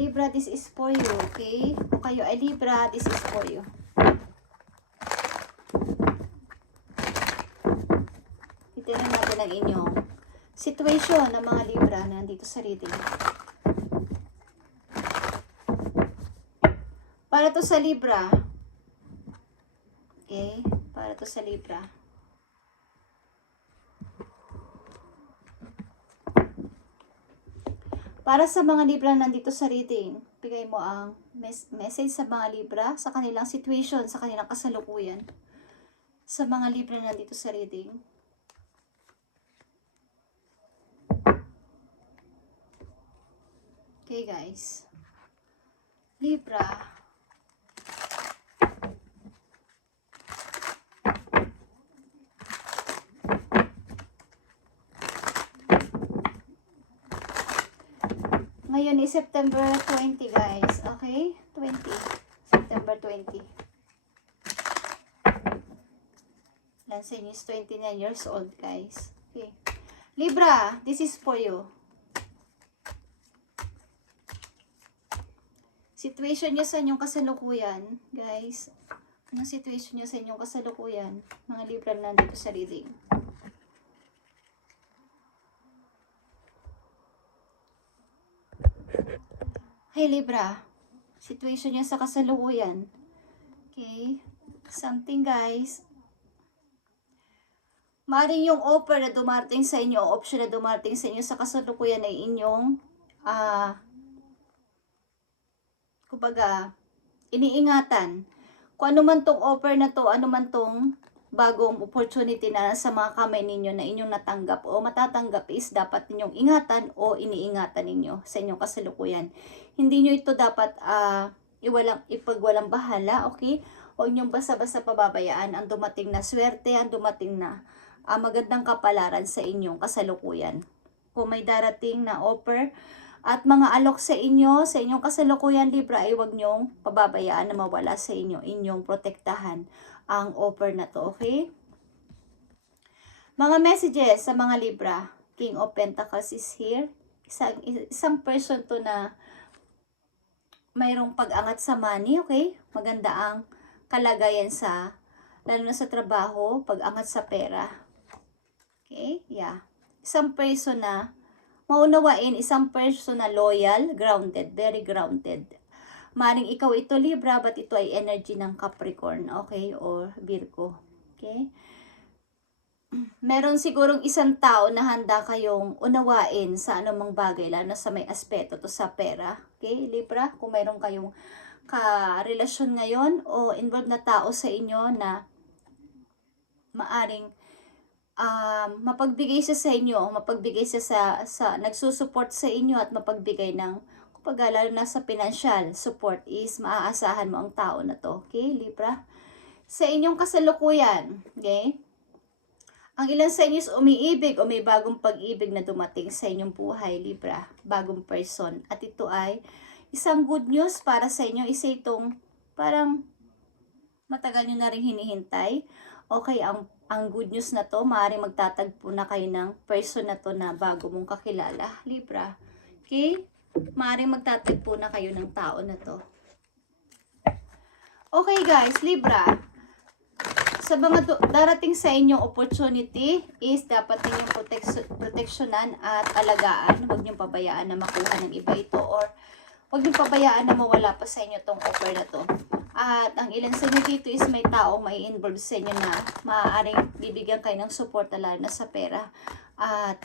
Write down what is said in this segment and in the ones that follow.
Libra, this is for you, okay? Kung kayo ay Libra, this is for you. Tignan natin ang inyong situation ng mga Libra na nandito sa reading. Para to sa Libra. Okay? Para to sa Libra. Para sa mga Libra nandito sa reading, bigay mo ang message sa mga Libra sa kanilang situation, sa kanilang kasalukuyan. Sa mga Libra nandito sa reading. Okay guys. Libra. Ngayon is September 20 guys. Okay? 20. September 20. Lansin is 29 years old guys. Okay. Libra, this is for you. Situation niya sa inyong kasalukuyan, guys. Anong situation niya sa inyong kasalukuyan? Mga Libra na nandito sa reading. Hey Libra, situation niya sa kasalukuyan. Okay? Something guys. Maaaring yung offer na dumating sa inyo, option na dumating sa inyo sa kasalukuyan ay inyong kumbaga, iniingatan. Kung ano man tong offer na to, ano man tong bagong opportunity na sa mga kamay ninyo na inyong natanggap o matatanggap is dapat ninyong ingatan o iniingatan ninyo sa inyong kasalukuyan. Hindi nyo ito dapat ipagwalang bahala, okay? Huwag nyo basta-basta pababayaan ang dumating na swerte, ang dumating na magandang kapalaran sa inyong kasalukuyan. Kung may darating na offer at mga alok sa inyong kasalukuyan Libra, ay huwag nyong pababayaan na mawala sa inyo. Inyong protektahan ang offer na to, okay? Mga messages sa mga Libra. King of Pentacles is here. Isang person to na mayroong pag-angat sa money, okay? Maganda ang kalagayan lalo na sa trabaho, pag-angat sa pera. Okay? Yeah. Isang person na maunawain, isang person na loyal, grounded, very grounded. Maring ikaw ito Libra, but ito ay energy ng Capricorn, okay? Or Virgo, okay? Meron sigurong isang tao na handa kayong unawain sa anumang bagay, lalo na sa may aspeto to sa pera, okay? Libra, kung meron kayong karelasyon ngayon o involved na tao sa inyo na maaring mapagbigay siya sa inyo, mapagbigay siya sa nagsusupport sa inyo at mapagbigay ng kapag lalo na sa financial support is maaasahan mo ang tao na to. Okay, Libra? Sa inyong kasalukuyan, okay? Ang ilan sa inyo is umiibig o may bagong pag-ibig na dumating sa inyong buhay, Libra. Bagong person. At ito ay isang good news para sa inyo. Isa itong parang matagal nyo na rin hinihintay. Okay, ang good news na to, maaaring magtatagpo na kayo ng person na to na bago mong kakilala, Libra. Okay? Maaaring magtatagpo na kayo ng tao na to. Okay guys, Libra. Sa mga darating sa inyong opportunity is dapat ninyong proteksyonan at alagaan. Huwag niyong pabayaan na makuha ng iba ito or huwag niyong pabayaan na mawala pa sa inyo tong offer na to. At ang ilan sa inyo dito is may taong may involved sa inyo na maaaring bibigyan kayo ng support lalo na sa pera. At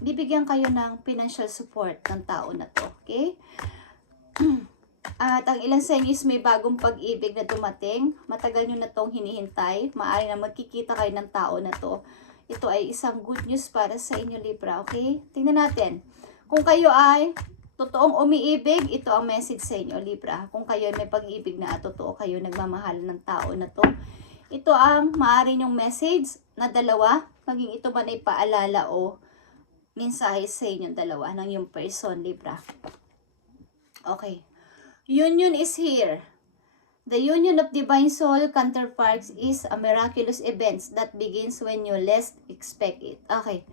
bibigyan kayo ng financial support ng tao na to. Okay? At ang ilan sa inyo is may bagong pag-ibig na dumating. Matagal nyo na tong hinihintay. Maaaring na magkikita kayo ng tao na to. Ito ay isang good news para sa inyo Libra. Okay? Tingnan natin. Kung kayo ay totoong umiibig, ito ang message sa inyo, Libra. Kung kayo may pag-ibig na at totoo kayo nagmamahal ng tao na to, ito ang maaari nyong message na dalawa, maging ito man ay paalala o mensahe sa inyong dalawa ng yung person, Libra. Okay. Union is here. The union of divine soul counterparts is a miraculous event that begins when you least expect it. Okay.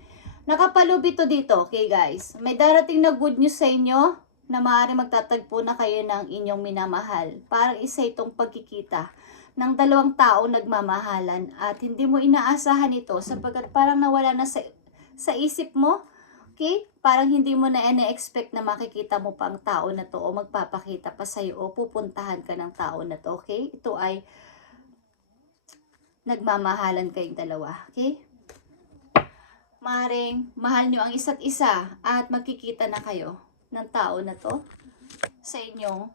Nakapalubi to dito, okay guys. May darating na good news sa inyo na maaari magtatagpo na kayo ng inyong minamahal. Parang isa itong pagkikita ng dalawang tao nagmamahalan at hindi mo inaasahan ito sapagkat parang nawala na sa isip mo. Okay? Parang hindi mo na ina-expect na makikita mo pa ang tao na to o magpapakita pa sa'yo o pupuntahan ka ng tao na to. Okay? Ito ay nagmamahalan kayong dalawa. Okay? Maring mahal nyo ang isa't isa at magkikita na kayo ng tao na to sa inyong.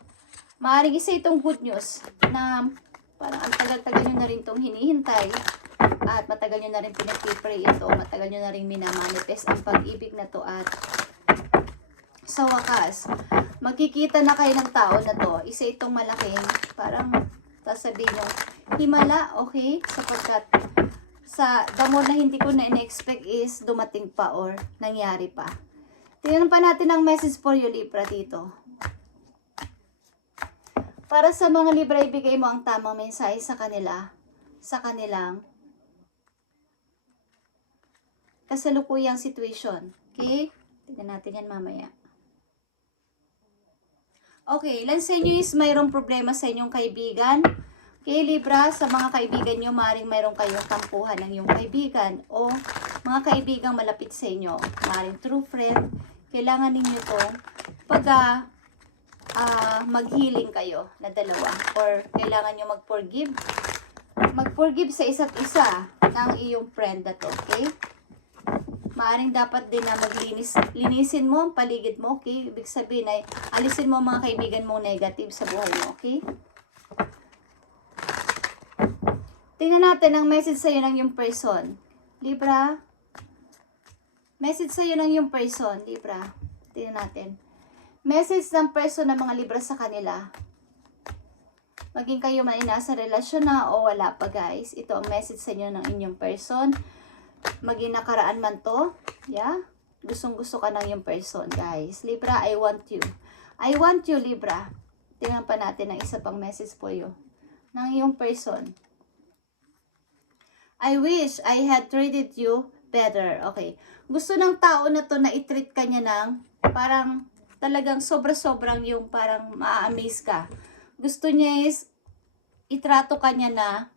Maring isa itong good news na parang ang tagal-tagal nyo na rin itong hinihintay at matagal nyo na rin pinag-pray ito, matagal nyo na rin minamanifest ang pag-ibig na to at sa wakas, magkikita na kayo ng tao na to. Isa itong malaking, parang sasabihin nyo, himala, okay? Sapagkat sa damo na hindi ko na in-expect is dumating pa or nangyari pa. Tingnan pa natin ang message for you, Libra, dito. Para sa mga Libra, ibigay mo ang tamang mensahe sa kanila, sa kanilang kasalukuyang situation. Okay? Tingnan natin yan mamaya. Okay, ilan sa inyo is mayroong problema sa inyong kaibigan? Okay, Libra, sa mga kaibigan nyo, maaaring mayroong kayong tampuhan ng iyong kaibigan o mga kaibigang malapit sa inyo. Maaaring true friend, kailangan ninyo itong mag-healing kayo na dalawa or kailangan nyo mag-forgive. Mag-forgive sa isa't isa ng iyong friend na to, okay? Maaring dapat din na linisin mo ang paligid mo, okay? Ibig sabihin ay alisin mo ang mga kaibigan mong negative sa buhay mo, okay? Tingnan natin ang message sa'yo ng yung person. Libra. Message sa'yo ng yung person, Libra. Tingnan natin. Message ng person ng mga Libra sa kanila. Maging kayo man nasa relasyon na o wala pa, guys. Ito ang message sa inyo ng inyong person. Maging nakaraan man to. Yeah? Gustong-gusto ka ng yung person, guys. Libra, I want you. I want you, Libra. Tingnan pa natin ang isa pang message po yun. Ng iyong person. I wish I had treated you better. Okay. Gusto ng tao na to na i-treat ka niya ng parang talagang sobra-sobrang yung parang ma-amaze ka. Gusto niya is itrato ka niya na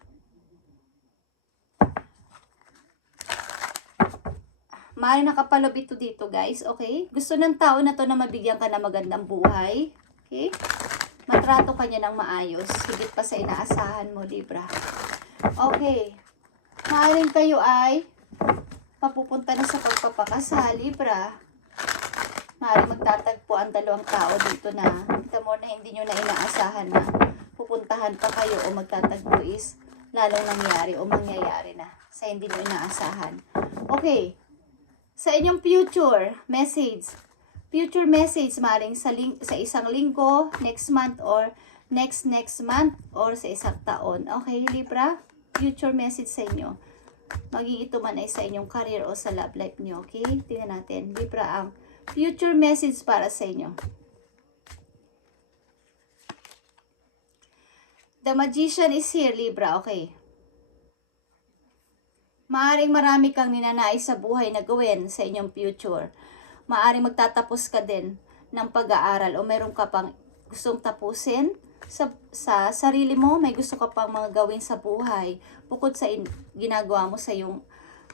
maaari nakapalob ito dito, guys. Okay? Gusto ng tao na to na mabigyan ka na magandang buhay. Okay? Matrato ka niya ng maayos. Higit pa sa inaasahan mo, Libra. Okay. Maaaring kayo ay papupunta na sa pagpapakasal, Libra. Maaaring magtatagpo ang dalawang tao dito na mo na hindi nyo na inaasahan na pupuntahan pa kayo o magtatagpo is lalong nangyari o mangyayari na sa hindi nyo inaasahan. Okay. Sa inyong future message, maaaring sa isang linggo, next month, or next month, or sa isang taon. Okay, Libra? Future message sa inyo. Maging ito man ay sa inyong career o sa love life nyo. Okay? Tingnan natin. Libra, ang future message para sa inyo. The Magician is here, Libra. Okay. Maaring marami kang ninanais sa buhay na gawin sa inyong future. Maaring magtatapos ka din ng pag-aaral o meron ka pang gustong tapusin sa sarili mo. May gusto ka pang mga gawin sa buhay. Bukod sa ginagawa mo sa iyong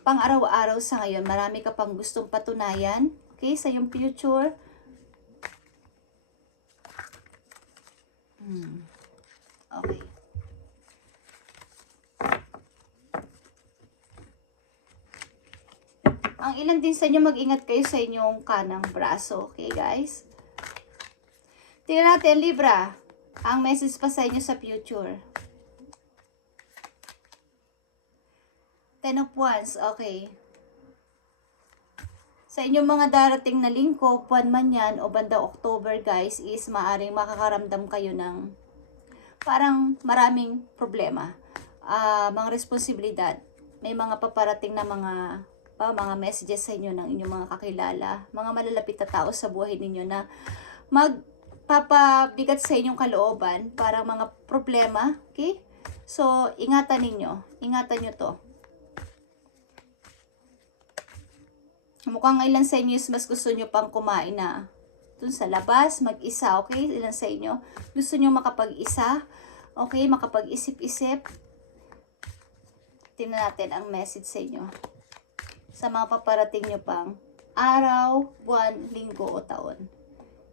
pang-araw-araw sa ngayon, marami ka pang gustong patunayan, okay, sa iyong future. Okay. Ang ilan din sa inyo, mag-ingat kayo sa inyong kanang braso. Okay, guys? Tingnan natin, Libra. Ang message pa sa inyo sa future. Ten of Wands. Okay. Sa inyong mga darating na linggo, buwan man yan, o banda October, guys, is maaring makakaramdam kayo ng parang maraming problema. Mga responsibilidad. May mga paparating na mga messages sa inyo ng inyong mga kakilala, mga malalapit na tao sa buhay ninyo na magpapabigat sa inyong kalooban para mga problema, okay? So, ingatan nyo to. Mukhang ilan sa inyo is mas gusto nyo pang kumain na dun sa labas, mag-isa, okay? Ilan sa inyo gusto nyo makapag-isa, okay? Makapag-isip-isip. Tingnan natin ang message sa inyo. Sa mga paparating nyo pang araw, buwan, linggo o taon.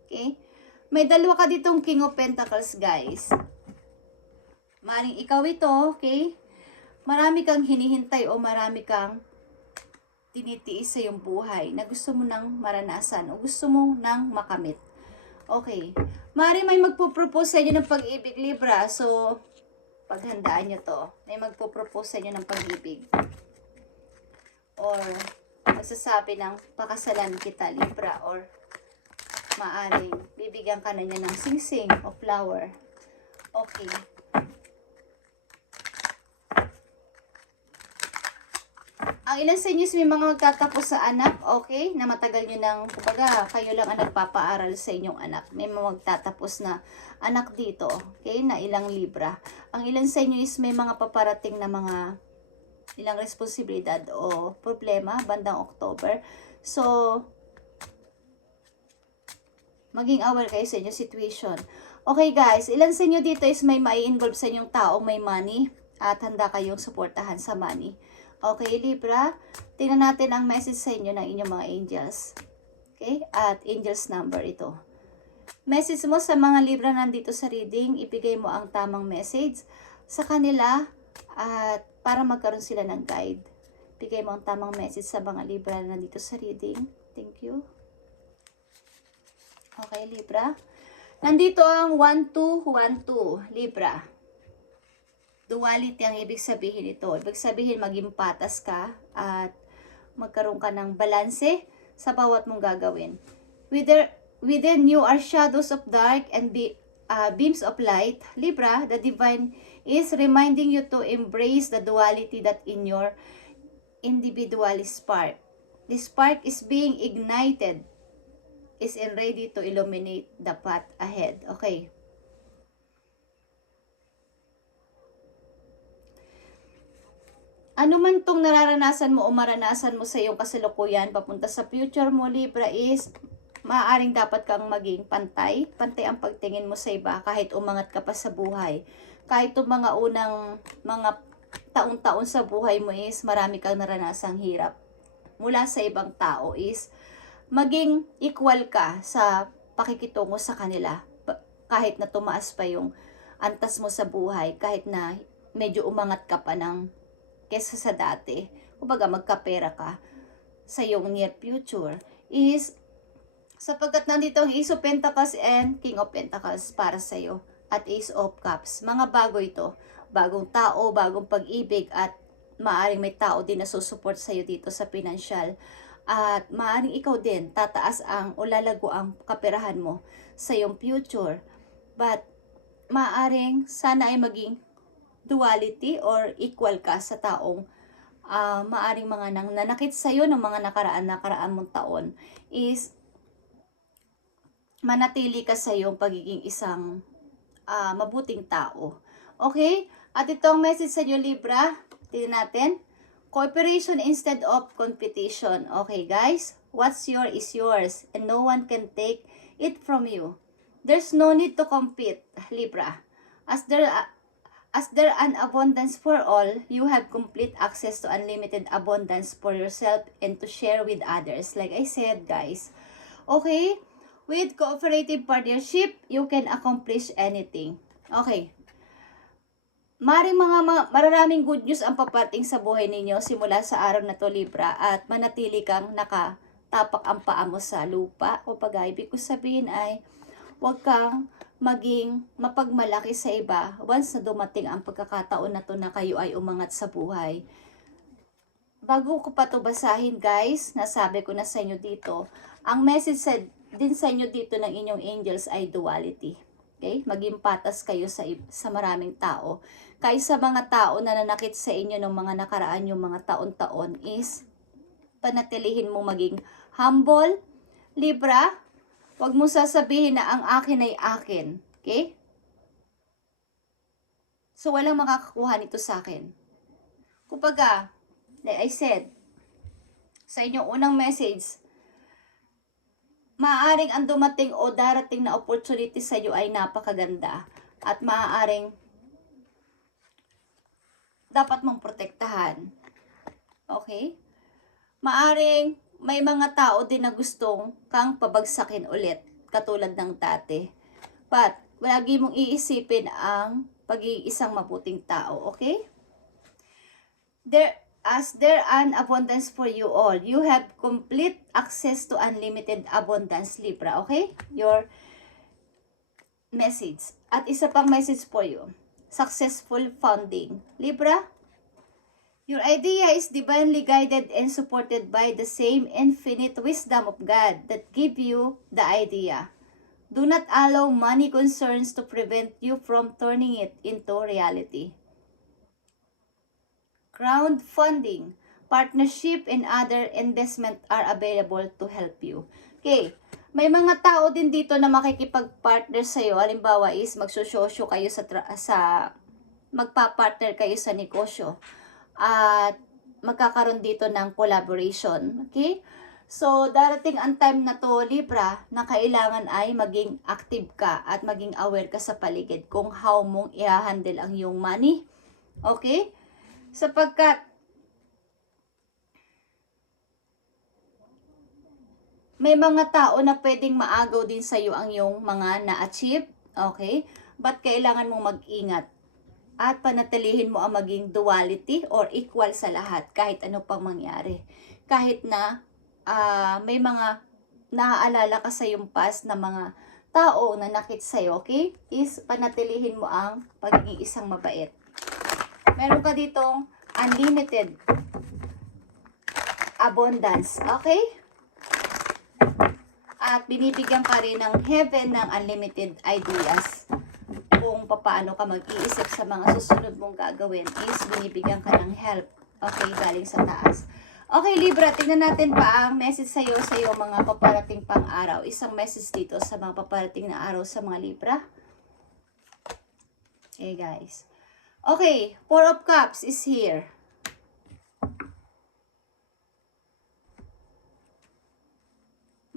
Okay? May dalawa ka ditong King of Pentacles, guys. Maring ikaw ito, okay? Marami kang hinihintay o marami kang tinitiis sa iyong buhay na gusto mo nang maranasan o gusto mo nang makamit. Okay. Maring may magpo-propose sa inyo ng pag-ibig, Libra. So, paghandaan nyo to. May magpo-propose sa inyo ng pag-ibig. Or, magsasabi ng pakasalan kita, Libra. Or, maaring bibigyan ka na niya ng singsing o flower. Okay. Ang ilan sa inyo is may mga magtatapos sa anak, okay? Na matagal nyo nang, kumbaga, kayo lang ang nagpapaaral sa inyong anak. May mga magtatapos na anak dito, okay? Na ilang Libra. Ang ilan sa inyo is may mga paparating na mga ilang responsibilidad o problema bandang October. So, maging aware kayo sa inyong situation. Okay guys, ilan sa inyo dito is may mai-involve sa inyong taong may money at handa kayong suportahan sa money. Okay, Libra, tingnan natin ang message sa inyo ng inyong mga angels. Okay, at angels number ito. Message mo sa mga Libra nandito sa reading, ibigay mo ang tamang message sa kanila at para magkaroon sila ng guide. Bigay mo ang tamang message sa mga Libra na nandito sa reading. Thank you. Okay, Libra. Nandito ang 1212, Libra. Duality ang ibig sabihin ito. Ibig sabihin maging patas ka at magkaroon ka ng balanse sa bawat mong gagawin. Within you are shadows of dark and beams of light. Libra, the divine is reminding you to embrace the duality that in your individual spark. The spark is being ignited, is ready to illuminate the path ahead. Okay. Ano man tong nararanasan mo o maranasan mo sa iyong kasalukuyan papunta sa future mo, Libra, is maaaring dapat kang maging pantay. Pantay ang pagtingin mo sa iba kahit umangat ka pa sa buhay. Kahit itong mga unang mga taon-taon sa buhay mo is marami kang naranasang hirap mula sa ibang tao, is maging equal ka sa pakikitungo sa kanila. Kahit na tumaas pa yung antas mo sa buhay, kahit na medyo umangat ka pa ng kesa sa dati, kumbaga magkapera ka sa iyong near future, is sapagkat nandito ang Ace of Pentacles and King of Pentacles para sa iyo at Ace of Cups. Mga bago ito, bagong tao, bagong pag-ibig, at maaring may tao din na susupport sa iyo dito sa financial, at maaring ikaw din tataas ang o lalago ang kaperahan mo sa iyong future, but maaring sana ay maging duality or equal ka sa taong maaring mga nanakit sa iyo ng mga nakaraan mong taon, is manatili ka sa iyong pagiging isang mabuting tao. Okay? At itong message sa iyo, Libra, tingnan natin. Cooperation instead of competition. Okay, guys? What's yours is yours and no one can take it from you. There's no need to compete, Libra. As there an abundance for all, you have complete access to unlimited abundance for yourself and to share with others. Like I said, guys. Okay? With cooperative partnership, you can accomplish anything. Okay. Maraming good news ang paparating sa buhay ninyo simula sa araw na to, Libra, at manatili kang nakatapak ang paa mo sa lupa. O pag-ibig ko sabihin ay huwag kang maging mapagmalaki sa iba once na dumating ang pagkakataon na to na kayo ay umangat sa buhay. Bago ko pa to basahin, guys, nasabi ko na sa inyo dito, ang message din sa inyo dito ng inyong angels ay duality. Okay? Maging patas kayo sa maraming tao. Kaysa mga tao na nanakit sa inyo ng mga nakaraan yung mga taon-taon, is panatilihin mo maging humble. Libra, huwag mo sasabihin na ang akin ay akin. Okay? So, walang makakakuha nito sa akin. Kumbaga, like I said, sa inyong unang message, maaaring ang dumating o darating na opportunity sa iyo ay napakaganda at maaaring dapat mong protektahan. Okay? Maaring may mga tao din na gustong kang pabagsakin ulit, katulad ng dati. But, lagi mong iisipin ang pagiging isang mabuting tao, okay? As there an abundance for you all, you have complete access to unlimited abundance, Libra, okay? Your message. At isa pang message for you, successful funding. Libra, your idea is divinely guided and supported by the same infinite wisdom of God that give you the idea. Do not allow money concerns to prevent you from turning it into reality. Crowdfunding, partnership, and other investment are available to help you. Okay, may mga tao din dito na makikipag-partner sa'yo. Halimbawa is magsusosyo kayo sa magpa-partner kayo sa negosyo. At magkakaroon dito ng collaboration. Okay? So, darating ang time na to, Libra, na kailangan ay maging active ka at maging aware ka sa paligid kung how mong i-handle ang iyong money. Okay? Sapagkat may mga tao na pwedeng maagaw din sa iyo ang iyong mga na-achieve. Okay? But kailangan mong mag-ingat at panatilihin mo ang maging duality or equal sa lahat kahit ano pang mangyari. Kahit na may mga naaalala ka sa iyong past na mga tao na nakit sa'yo, okay? Is panatilihin mo ang pagiging isang mabait. Meron ka ditong unlimited abundance, okay? At binibigyan ka rin ng heaven ng unlimited ideas kung paano ka mag-iisip sa mga susunod mong gagawin is binibigyan ka ng help, okay, galing sa taas. Okay, Libra, tingnan natin pa ang message sa iyo mga paparating pang araw. Isang message dito sa mga paparating na araw sa mga Libra. Okay, guys. Okay, Four of Cups is here.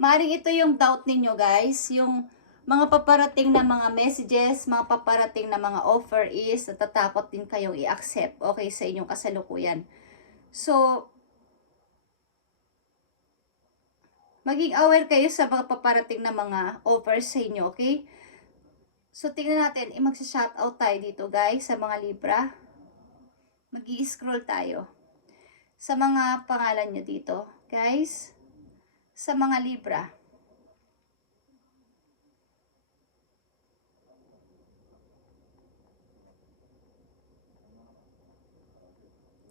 Maring ito yung doubt ninyo, guys. Yung mga paparating na mga messages, mga paparating na mga offer is natatakot din kayong i-accept, okay, sa inyong kasalukuyan. So, maging aware kayo sa mga paparating na mga offers sa inyo, okay? So, tingnan natin, magsa-shoutout tayo dito, guys, sa mga Libra. Mag-i-scroll tayo sa mga pangalan nyo dito, guys, sa mga Libra.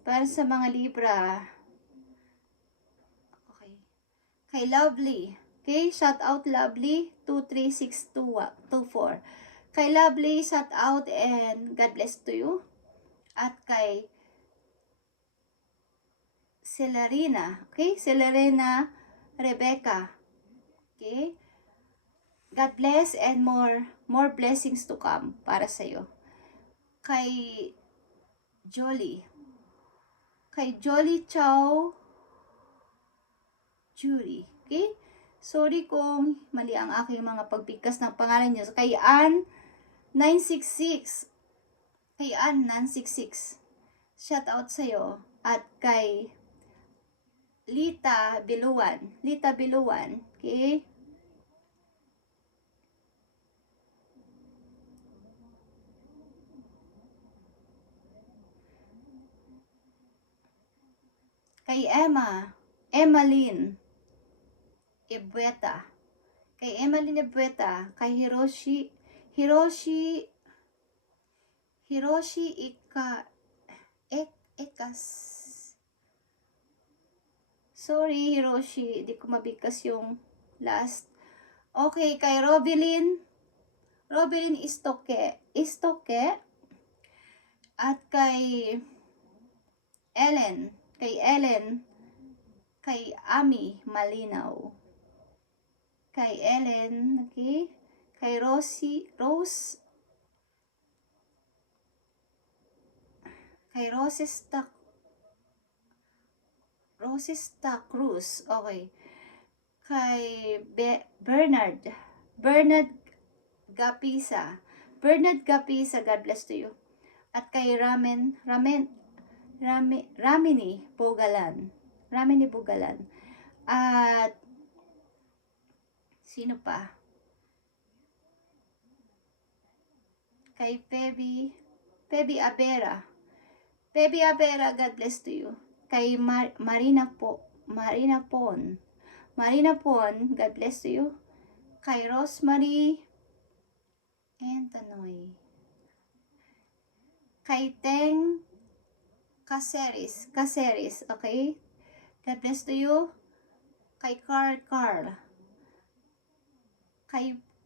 Para sa mga Libra, okay, kay Lovely, okay, shout out Lovely, 236224. Kay Lovely, shout out and God bless to you. At kay Celerina, okay, Celerina Rebecca, okay, God bless and more blessings to come para sa iyo. Kay Jolly, Chow Jury, okay? Sorry kung mali ang aking mga pagbigkas ng pangalan niyo. Kay Ann 966. Kay Ann 966. Shout out sa iyo. At kay Lita Biluan, okay? Kay Emmeline Ibueta. Kay Emmeline Ibueta, kay Hiroshi Ekas. Sorry, Hiroshi, di ko mabigkas yung last. Okay, kay Robilin Istoke. At kay Ellen, kay Ami Malinaw. Kay Ellen, okay? Kay Rose, kay Rosesta Cruz, okay. kay Bernard Gapisa. Bernard Gapisa, God bless to you. At kay Ramini Bugalan. Ramini Bugalan. At sino pa? Kay Pebi Abera. Pebi Abera, God bless to you. Kay Marina Pon, God bless to you. Kay Rosemary Antanoy. Kay Teng Caceres, okay? God bless to you. Kay Carl.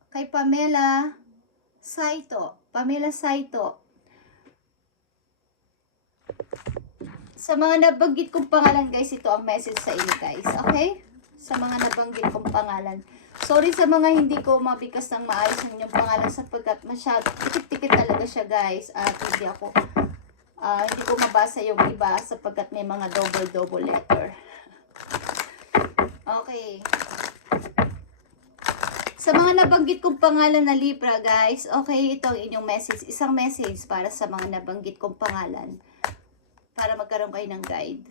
Kay Pamela Saito. Sa mga nabanggit kong pangalan, guys, ito ang message sa inyo, guys. Okay? Sa mga nabanggit kong pangalan. Sorry sa mga hindi ko mabikas ng maayos ng inyong pangalan sapagkat masyado tikit-tikit talaga siya, guys. At hindi ko mabasa yung iba sapagkat may mga double letter. Okay. Sa mga nabanggit kong pangalan na Libra, guys, okay, ito ang inyong message. Isang message para sa mga nabanggit kong pangalan. Para magkaroon kayo ng guide.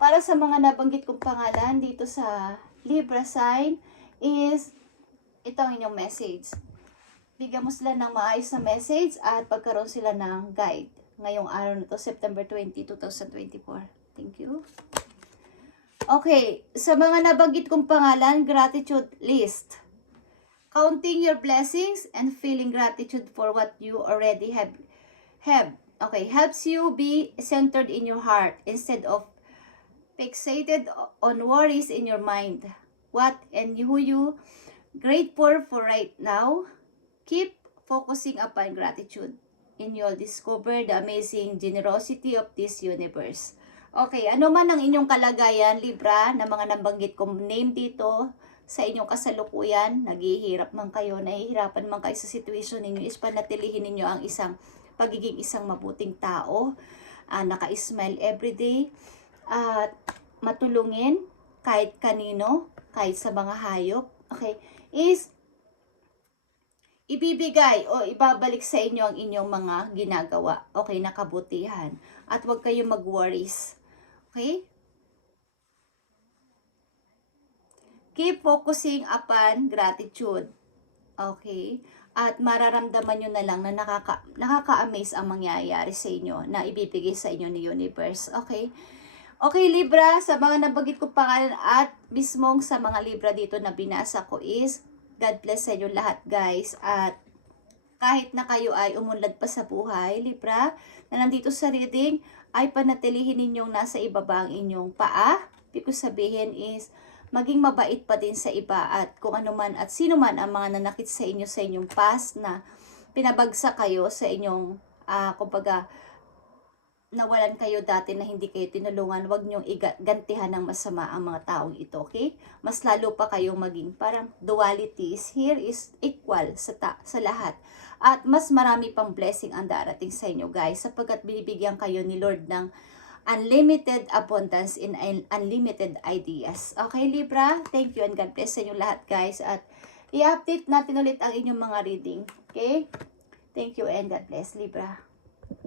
Para sa mga nabanggit kong pangalan dito sa Libra sign is ito ang inyong message. Bigyan mo sila ng maayos na message at pagkaroon sila ng guide. Ngayong araw na to, September 20, 2024. Thank you. Okay, sa mga nabanggit kong pangalan, gratitude list. Counting your blessings and feeling gratitude for what you already have. Okay, helps you be centered in your heart instead of fixated on worries in your mind. What and who you grateful for right now. Keep focusing upon gratitude and you'll discover the amazing generosity of this universe. Okay, ano man ang inyong kalagayan, Libra, na mga nabanggit kong name dito, sa inyong kasalukuyan, naghihirap man kayo, nahihirapan man kayo sa situation ninyo, is panatilihin ninyo ang pagiging isang mabuting tao, naka-smile everyday, at matulungin kahit kanino, kahit sa mga hayop, okay, is ibibigay o ibabalik sa inyo ang inyong mga ginagawa, okay, na kabutihan, at huwag kayong mag-worries, okay? Keep focusing upon gratitude. Okay? At mararamdaman nyo na lang na nakaka-amaze ang mangyayari sa inyo na ibibigay sa inyo ni Universe. Okay? Okay, Libra, sa mga nabanggit ko pangalan at mismong sa mga Libra dito na binasa ko is God bless sa inyo lahat, guys. At kahit na kayo ay umunlad pa sa buhay, Libra, na nandito sa reading, ay panatilihin ninyong nasa ibaba ang inyong paa. Ibig sabihin is maging mabait pa din sa iba at kung ano man at sino man ang mga nanakit sa inyo sa inyong past na pinabagsak kayo sa inyong, kumbaga, nawalan kayo dati na hindi kayo tinulungan, wag niyong gantihan ng masama ang mga taong ito, okay? Mas lalo pa kayong maging parang dualities. Here is equal sa lahat. At mas marami pang blessing ang darating sa inyo, guys, sapagkat binibigyan kayo ni Lord ng unlimited abundance in unlimited ideas. Okay, Libra? Thank you and God bless sa inyo lahat, guys. At i-update natin ulit ang inyong mga reading. Okay? Thank you and God bless, Libra.